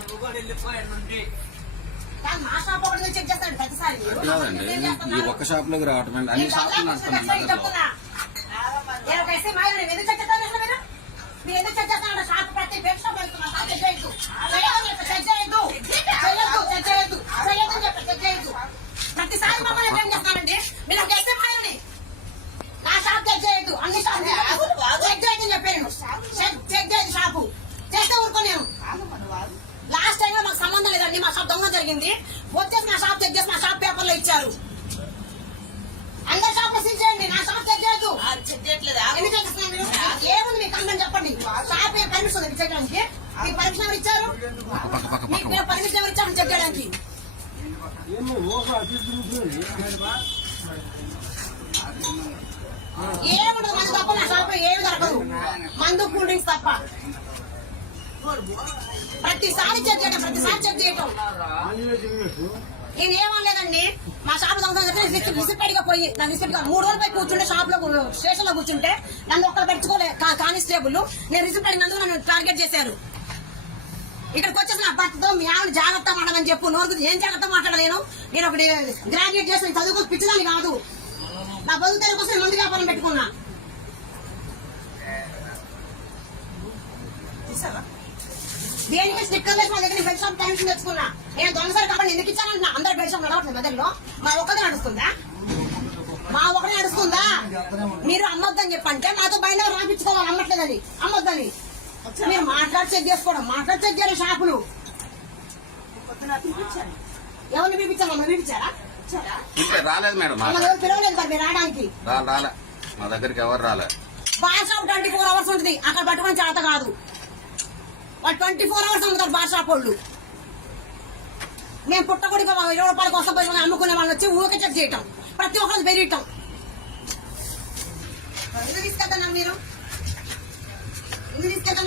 నువ్వు కూడా వెళ్ళిపోయాడు నుండి కాదండి ఈ ఒక్క షాప్లోకి రావటం అండి అన్ని షాపులు నడుస్తున్నాయి ఒక ఎస్ఐ మాయలు నేను ఎందుకు చెక్ చేస్తాను అసలు మీరు మీరు ఎందుకు చెక్ చేస్తాను షాప్ ప్రతి బెడ్ షాప్ వెళ్తున్నా షాప్ చెక్ చేయొద్దు చెక్ చేయొద్దు చేయొద్దు చెక్ చేయొద్దు చేయొద్దు అని చెప్పి చెక్ చేయొద్దు ప్రతిసారి మమ్మల్ని ఏం చేస్తానండి మీరు ఒక ఎస్ఐ మాయలని నా షాప్ చెక్ చేయొద్దు అన్ని షాప్ చెక్ చేయొద్దు అని చెప్పాను చెక్ చెక్ చేయొద్దు షాపు చేస్తే ఊరుకో నేను లాస్ట్ టైం లో మాకు సంబంధం లేదండి మా షాప్ దొంగ జరిగింది. వచ్చేసి నా షాప్ చెక్ చేసి నా షాప్ పేపర్లో ఇచ్చారు. అందరి షాప్లో సీల్ చేయండి నా షాప్ చెక్ చేయొద్దు. చెక్ చేయట్లేదు ఎందుకు చేస్తున్నారు మీరు? ఏముంది మీకు కంప్లైంట్ చెప్పండి. షాప్ పర్మిషన్ ఉంది చెక్ చేయడానికి. మీకు పర్మిషన్ ఎవరు ఇచ్చారు? మీకు పర్మిషన్ ఎవరు ఇచ్చారు చెక్ చేయడానికి? ఏముండదు మందు తప్ప నా షాప్లో ఏమి దొరకదు. మందు కూల్ డ్రింక్స్ తప్ప. ప్రతిసారి చెక్ చేయడం ప్రతిసారి చెక్ చేయటం. నేను ఏమనలేదండి. మా షాప్ దొంగతనం చేస్తే పోయి నా విసిట్ మూడు రోజులు పోయి కూర్చుంటే షాప్లో స్టేషన్లో కూర్చుంటే నన్ను ఒక్కరు పెట్టుకోలే కానిస్టేబుల్ నేను రిసిప్ట్ అడిగినందుకు నన్ను టార్గెట్ చేశారు. ఇక్కడికి వచ్చేసి నా భర్తతో మీ ఆవిడ జాగ్రత్త మాట్లాడని చెప్పు. నోరు ఏం జాగ్రత్త మాట్లాడలేను. నేను ఒకటి గ్రాడ్యుయేట్ చేసిన చదువుకో పిచ్చిదాన్ని కాదు. నా బతుకు కోసం ముందు వ్యాపారం పెట్టుకున్నా. దేనికి స్టిక్కర్ వేసి మా దగ్గర షాప్ కమిషన్ తెచ్చుకున్నా. నేను దొంగసారి కాబట్టి ఎందుకు ఇచ్చానంటున్నా అందరు షాప్ నడవట్లేదు మెదడులో మా ఒక్కదే నడుస్తుందా? మా ఒకటే నడుస్తుందా? మీరు అమ్మొద్దని చెప్పంటే మాతో బయట రాపించుకోవాలి అమ్మట్లేదని అమ్మొద్దని. మీరు మాట్లాడి చెక్ చేసుకోవడం మాట్లాడి చెక్ చేయాలి షాపులు. ఎవరిని పిలిపించారు? మమ్మల్ని పిలిపించారా? ఇంకా రాలేదు మేడం మా మమ్మల్ని ఎవరు పిలవలేదు మరి మీరు రావడానికి? రా రాలే. మా దగ్గరికి ఎవరు రాలే. Bar shop twenty four hours ఉంటుంది. అక్కడ పట్టుకొని చేత కాదు. వాళ్ళు ట్వంటీ ఫోర్ అవర్స్ అమ్ముతారు బార్ షాప్ వాళ్ళు. మేము పుట్టకొడి ఇరవై రూపాయల కోసం పోయి అమ్ముకునే వాళ్ళు వచ్చి ఊరికే చెక్ చేయటం. ప్రతి ఒక్కరు పెరిగటం ఎందుకు తీసుకెళ్తున్నారు మీరు? ఎందుకు తీసుకెళ్తున్నారు?